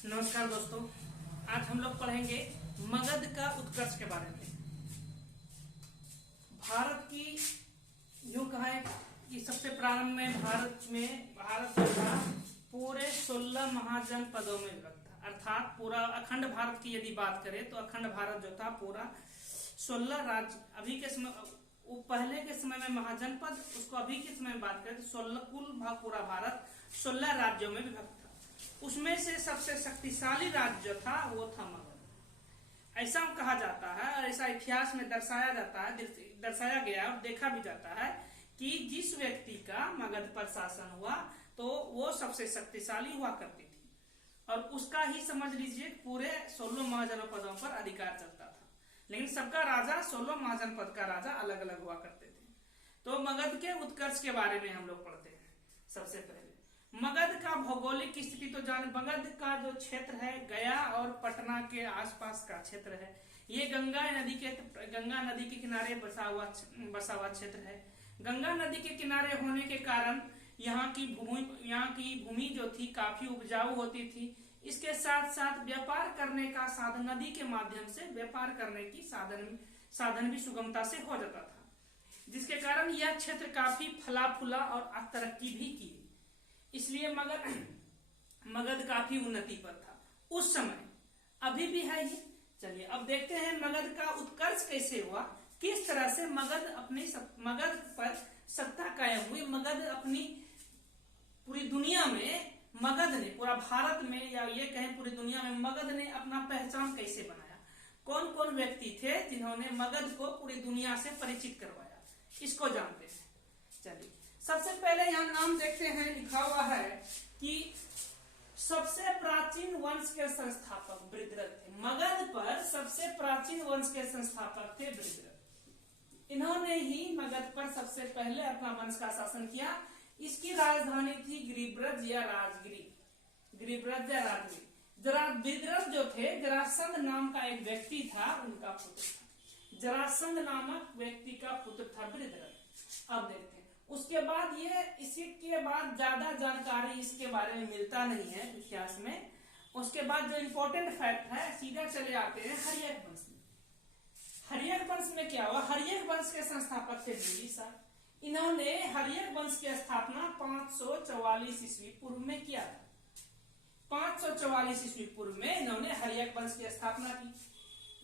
नमस्कार दोस्तों, आज हम लोग पढ़ेंगे मगध का उत्कर्ष के बारे में। भारत की यूं कहा है कि सबसे प्रारंभ में भारत जो था पूरे 16 महाजनपदों में विभक्त था। अर्थात पूरा अखंड भारत की यदि बात करें तो अखंड भारत जो था पूरा 16 राज्य, अभी के समय पहले के समय में महाजनपद, उसको अभी के समय में बात करें तो 16 पूरा भारत 16 राज्यों में विभक्त था। उसमें से सबसे शक्तिशाली राज्य जो था वो था मगध। ऐसा कहा जाता है और ऐसा इतिहास में दर्शाया गया और देखा भी जाता है कि जिस व्यक्ति का मगध पर शासन हुआ तो वो सबसे शक्तिशाली हुआ करती थी और उसका ही समझ लीजिए पूरे 16 महाजनपदों पर अधिकार चलता था। लेकिन सबका राजा 16 महाजनपद का राजा अलग अलग हुआ करते थे। तो मगध के उत्कर्ष के बारे में हम लोग पढ़ते हैं। सबसे पहले मगध का भौगोलिक स्थिति तो मगध का जो क्षेत्र है गया और पटना के आसपास का क्षेत्र है। ये गंगा नदी के किनारे बसा हुआ क्षेत्र है। गंगा नदी के किनारे होने के कारण यहाँ की भूमि जो थी काफी उपजाऊ होती थी। इसके साथ साथ व्यापार करने का साधन, नदी के माध्यम से व्यापार करने की साधन भी सुगमता से हो जाता था, जिसके कारण यह क्षेत्र काफी फला फूला और तरक्की भी की। इसलिए मगध काफी उन्नति पर था उस समय, अभी भी है ये। चलिए अब देखते हैं मगध का उत्कर्ष कैसे हुआ, किस तरह से मगध पर सत्ता कायम हुई। मगध अपनी पूरी दुनिया में पूरा भारत में या ये कहें पूरी दुनिया में मगध ने अपना पहचान कैसे बनाया। कौन कौन व्यक्ति थे जिन्होंने मगध को पूरी दुनिया से परिचित करवाया, इसको जानते हैं। चलिए सबसे पहले यहाँ नाम देखते हैं, लिखा हुआ है कि सबसे प्राचीन वंश के संस्थापक वृत्रद थे। मगध पर सबसे प्राचीन वंश के संस्थापक थे वृत्रद। इन्होंने ही मगध पर सबसे पहले अपना वंश का शासन किया। इसकी राजधानी थी गिरिब्रज या राजगिरी। वृत्रद जो थे जरासंध नाम का एक व्यक्ति था, उनका पुत्र था। जरासंध नामक व्यक्ति का पुत्र था वृत्रद। अब देखते हैं उसके बाद इसके बाद ज्यादा जानकारी इसके बारे में मिलता नहीं है इतिहास में। उसके बाद जो इम्पोर्टेंट फैक्ट है, सीधा चले आते हैं हर्यक वंश में। हर्यक वंश में क्या हुआ? हर्यक वंश के संस्थापक थे बिंबिसार। इन्होंने हर्यक वंश की स्थापना 544 ईस्वी पूर्व में किया था। 544 ईस्वी पूर्व में इन्होंने हर्यक वंश की स्थापना की।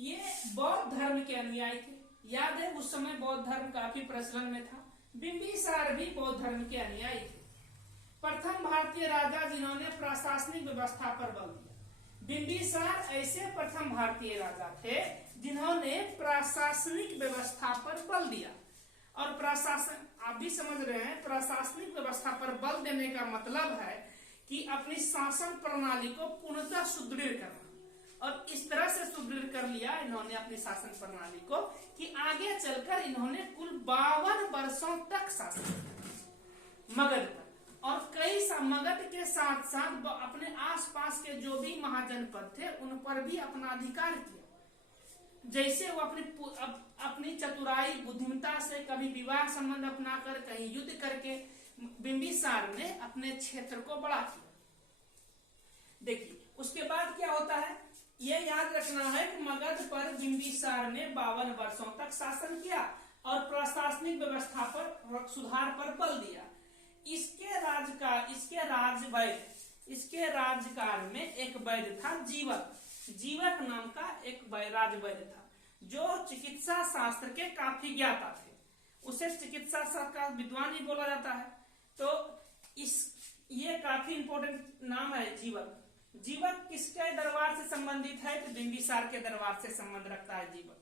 ये बौद्ध धर्म के अनुयायी थे। याद है उस समय बौद्ध धर्म काफी प्रचलन में था। बिंबिसार भी बौद्ध धर्म के अनुयायी थे। प्रथम भारतीय राजा जिन्होंने प्रशासनिक व्यवस्था पर बल दिया। बिंबिसार ऐसे प्रथम भारतीय राजा थे जिन्होंने प्रशासनिक व्यवस्था पर बल दिया। और प्रशासन, आप भी समझ रहे हैं, प्रशासनिक व्यवस्था पर बल देने का मतलब है कि अपनी शासन प्रणाली को पूर्णतः सुदृढ़ करना। और इस तरह से सुदृढ़ कर लिया इन्होंने अपनी शासन प्रणाली को कि आगे चलकर इन्होंने कुल 52 वर्षों तक शासन किया मगध पर। और मगध के साथ साथ अपने आसपास के जो भी महाजनपद थे उन पर भी अपना अधिकार किया। जैसे वो अपनी चतुराई बुद्धिमता से कभी विवाह संबंध अपनाकर, कहीं युद्ध करके बिंबिसार ने अपने क्षेत्र को बड़ा किया। देखिए उसके बाद क्या होता है, ये याद रखना है कि मगध पर बिंबिसार ने 52 वर्षों तक शासन किया और प्रशासनिक व्यवस्था पर सुधार पर बल दिया। इसके राज्यकाल में एक वैद्य था जीवक नाम का एक राजवैद्य था, जो चिकित्सा शास्त्र के काफी ज्ञाता थे। उसे चिकित्सा शास्त्र का विद्वान ही बोला जाता है। तो ये काफी इंपॉर्टेंट नाम है जीवक किसके दरबार से संबंधित है? तो बिंबिसार के दरबार से संबंध रखता है जीवक।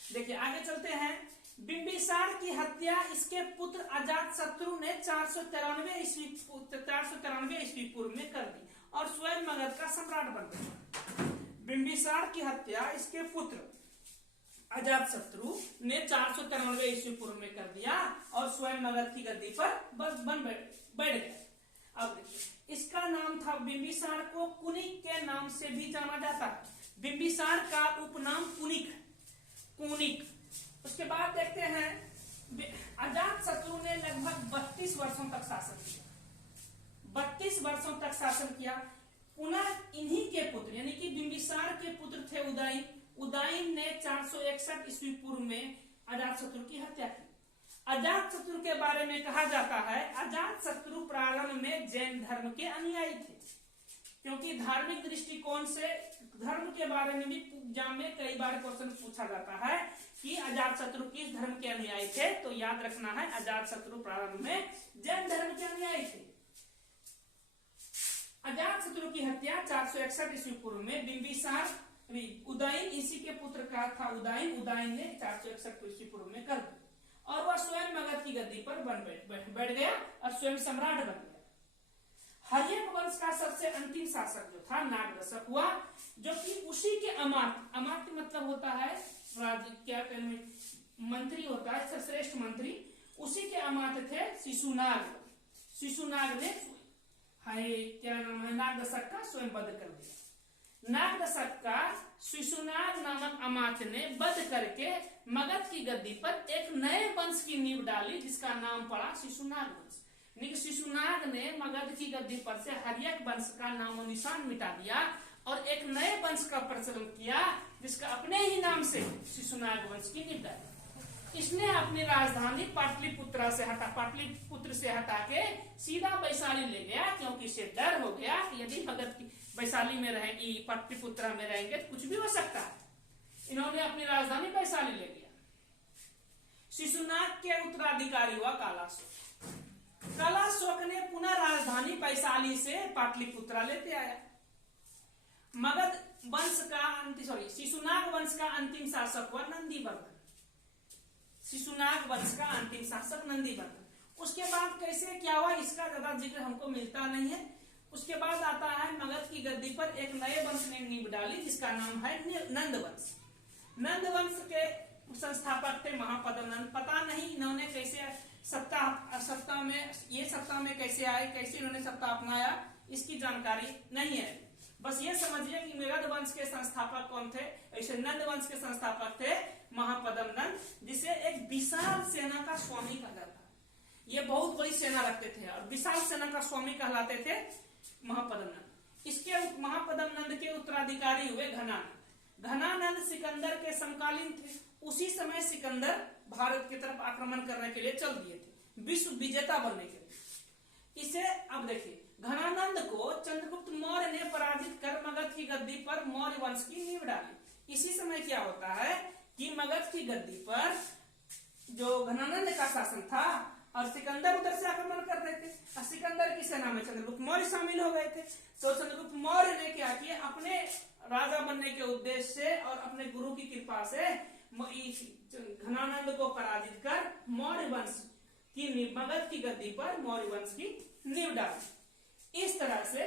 देखिए आगे चलते हैं। बिंबिसार की हत्या इसके पुत्र अजातशत्रु ने 493 ईस्वी पूर्व में कर दी और स्वयं मगध का सम्राट बन गया। बिंबिसार की हत्या इसके पुत्र अजातशत्रु ने 493 ईस्वी पूर्व में कर दिया और स्वयं मगध की गद्दी पर बैठ गया। अब देखिए इसका नाम था, बिंबिसार को कुनिक के नाम से भी जाना जाता है। बिंबिसार का उपनाम कुनिक। उसके बाद देखते हैं अजातशत्रु ने लगभग 32 वर्षों तक शासन किया। 32 वर्षों तक शासन किया। पुनः इन्हीं के पुत्र यानी कि बिंबिसार के पुत्र थे उदयन। उदयन ने 461 ईस्वी पूर्व में अजातशत्रु की हत्या की। अजातशत्रु के बारे में कहा जाता है अजातशत्रु प्रारंभ में जैन धर्म के अनुयायी थे, क्योंकि धार्मिक दृष्टिकोण से धर्म के बारे में भी एग्जाम में कई बार क्वेश्चन पूछा जाता है कि अजातशत्रु किस धर्म के अनुयायी थे, तो याद रखना है अजातशत्रु प्रारंभ में जैन धर्म के अनुयायी थे। अजातशत्रु की हत्या 461 ईस्वी पूर्व में बिंबिसार उदयन इसी के पुत्र का था उदयन ने 461 ईस्वी पूर्व में कर दी और वह स्वयं मगध की गद्दी पर बैठ गया और स्वयं सम्राट बन गया। हर्यक वंश का सबसे अंतिम शासक जो था नागदशक हुआ, जो कि उसी के अमात्य मतलब होता है क्या मंत्री होता है, श्रेष्ठ मंत्री, उसी के अमात्य थे शिशुनाग। शिशुनाग ने क्या नाम है नागदशक का स्वयं वध कर दिया। नागदशक का शिशुनाग नामक अमात्य ने वध करके मगध की गद्दी पर एक नए वंश की नींव डाली, जिसका नाम पड़ा शिशुनाग वंश। शिशुनाग ने मगध की गद्दी पर से हर्यक वंश का नामो निशान मिटा दिया और एक नए वंश का प्रचलन किया, जिसका अपने ही नाम से शिशुनाग वंश की नींव डाली। इसने अपनी राजधानी पाटलिपुत्र से हटा के सीधा वैशाली ले गया, क्योंकि इसे डर हो गया कि यदि मगध की वैशाली में रहेंगे, पाटलिपुत्र में रहेंगे तो कुछ भी हो सकता है। इन्होंने अपनी राजधानी वैशाली ले लिया। शिशुनाग के उत्तराधिकारी हुआ कालाशोक। कालाशोक ने पुनः राजधानी वैशाली से पाटलिपुत्र लेते आया। मगध वंश का शिशुनाग वंश का अंतिम शासक हुआ नंदीवर्धन। शिशुनाग वंश का अंतिम शासक नंदीवर्धन। उसके बाद कैसे क्या हुआ इसका ज्यादा जिक्र हमको मिलता नहीं है। उसके बाद आता है मगध की गद्दी पर एक नए वंश ने नींव डाली, जिसका नाम है नंद वंश। नंद वंश के संस्थापक थे महापद्म नंद। पता नहीं इन्होंने कैसे सत्ता में कैसे आए, कैसे इन्होंने सत्ता अपनाया, इसकी जानकारी नहीं है। बस ये समझिए कि मगध वंश के संस्थापक कौन थे। ऐसे नंद वंश के संस्थापक थे महापद्म नंद, जिसे एक विशाल सेना का स्वामी कहा जाता है। ये बहुत बड़ी सेना रखते थे और विशाल सेना का स्वामी कहलाते थे महापद्म नंद। इसके महापद्म नंद के उत्तराधिकारी हुए घनानंद। घनानंद सिकंदर के समकालीन थे। उसी समय सिकंदर भारत की तरफ आक्रमण करने के लिए चल दिए थे, विश्व विजेता बनने के लिए। इसे अब देखिए, घनानंद को चंद्रगुप्त मौर्य ने पराजित कर मगध की गद्दी पर मौर्य वंश की नींव डाली। इसी समय क्या होता है कि मगध की गद्दी पर जो घनानंद का शासन था और सिकंदर उधर से आक्रमण कर रहे थे और सिकंदर की सेना में चंद्रगुप्त मौर्य शामिल हो गए थे। तो चंद्रगुप्त मौर्य ने क्या किया, अपने राजा बनने के उद्देश्य से और अपने गुरु की कृपा से घनानंद को पराजित कर मौर्य वंश की मगध की गद्दी पर मौर्य वंश की नींव डाली। इस तरह से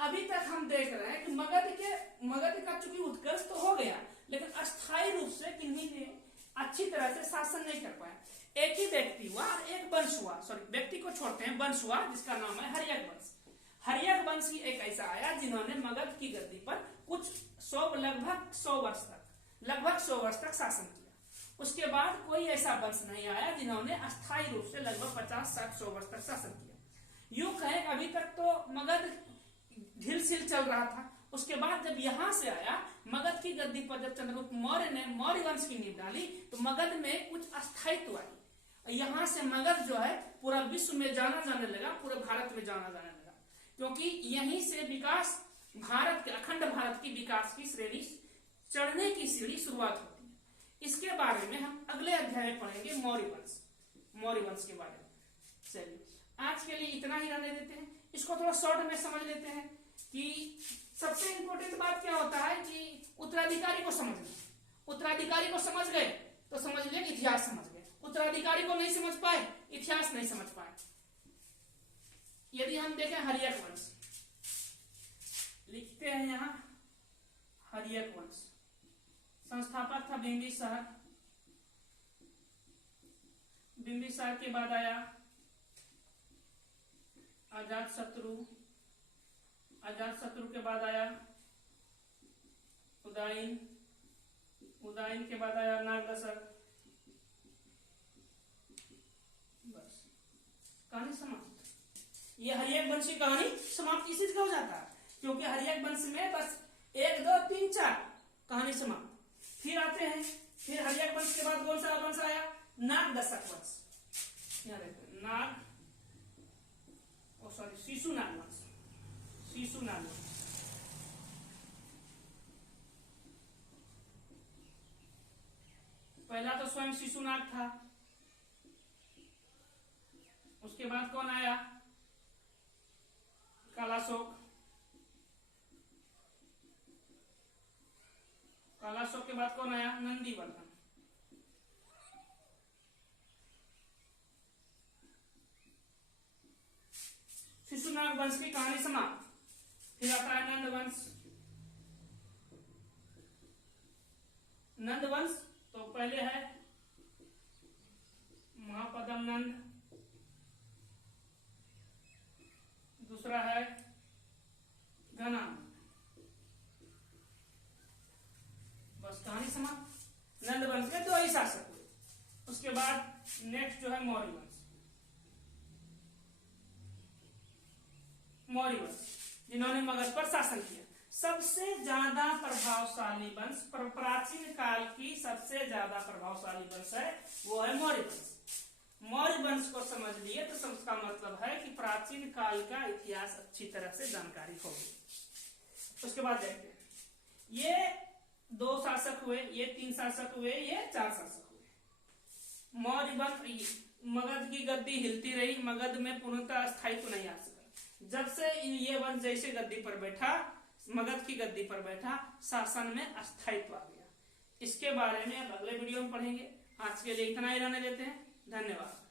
अभी तक हम देख रहे हैं कि मगध का चूंकि उत्कर्ष तो हो गया, लेकिन अस्थायी रूप से किन्हीं ने अच्छी तरह से शासन नहीं कर पाया। एक ही व्यक्ति हुआ और एक वंश हुआ, व्यक्ति को छोड़ते हैं, वंश हुआ जिसका नाम है हर्यक वंश। हर्यक वंश ही एक ऐसा आया जिन्होंने मगध की गद्दी पर लगभग 100 वर्ष तक शासन किया। उसके बाद कोई ऐसा वंश नहीं आया जिन्होंने अस्थायी रूप से लगभग 50-60-100 वर्ष तक शासन किया। यूं कहें अभी तक तो मगध ढिल-सिल चल रहा था। उसके बाद जब यहां से आया मगध की गद्दी पर, जब चंद्रगुप्त मौर्य ने मौर्य वंश की नींव डाली, तो मगध में कुछ अस्थायित्व आई। यहां से मगध जो है पूरा विश्व में जाना जाने लगा, पूरे भारत में जाना जाने लगा, क्योंकि यहीं से विकास अखंड भारत की विकास की श्रेणी चढ़ने की सीढ़ी शुरुआत होती है। इसके बारे में हम अगले अध्याय में पढ़ेंगे मौर्य वंश के बारे में। चलिए आज के लिए इतना ही रहने देते हैं। इसको थोड़ा शॉर्ट में समझ लेते हैं कि सबसे इंपॉर्टेंट बात क्या होता है कि उत्तराधिकारी को समझना। उत्तराधिकारी को समझ गए तो समझ लिया इतिहास समझ गए। उत्तराधिकारी को नहीं समझ पाए, इतिहास नहीं समझ पाए। यदि हम देखें हर्यक वंश, लिखते हैं यहां हर्यक वंश। संस्थापक था बिंबिसार। बिंबिसार के बाद आया अजातशत्रु। अजातशत्रु के बाद आया उदयन। उदयन के बाद आया नागदशक। बस कहानी समाप्त। ये हर्यक वंश की कहानी समाप्त इसी से हो जाता है। क्योंकि हर्यक वंश में बस 1 2 3 4 कहानी समाप्त। फिर आते हैं, फिर हर्यक वंश के बाद कौन सा वंश आया? नाग दशक वंश। यहाँ देखते हैं नाग, सॉरी शिशुनाग वंश, शिशुनाग वंश। पहला तो स्वयं शिशुनाग था, उसके बाद कौन आया? कालाशोक। कालाशोक के बाद कौन आया? नंदीवर्धन। शिशुनाग वंश की कहानी समाप्त। फिर आता है नंद वंश। नंद वंश तो पहले है महापद्म नंद, दूसरा है घना, बस कहानी समाप्त। नंद वंश में 2 ही शासक हुए। उसके बाद नेक्स्ट जो है मौर्य वंश। मौर्य वंश जिन्होंने मगध पर शासन किया। सबसे ज्यादा प्रभावशाली वंश, प्राचीन काल की सबसे ज्यादा प्रभावशाली वंश है वो है मौर्य वंश। मौर्य वंश को समझ लिए तो उसका मतलब है कि प्राचीन काल का इतिहास अच्छी तरह से जानकारी होगी। उसके बाद देखते हैं, ये 2 शासक हुए, ये 3 शासक हुए, ये 4 शासक हुए। मौर्य वंश, मगध की गद्दी हिलती रही, मगध में पूर्णतः स्थायित्व नहीं आ सका। जब से ये वंश जैसे गद्दी पर बैठा, मगध की गद्दी पर बैठा, शासन में अस्थायित्व आ गया। इसके बारे में अब अगले वीडियो में पढ़ेंगे। आज के लिए इतना ही रहने देते हैं। धन्यवाद।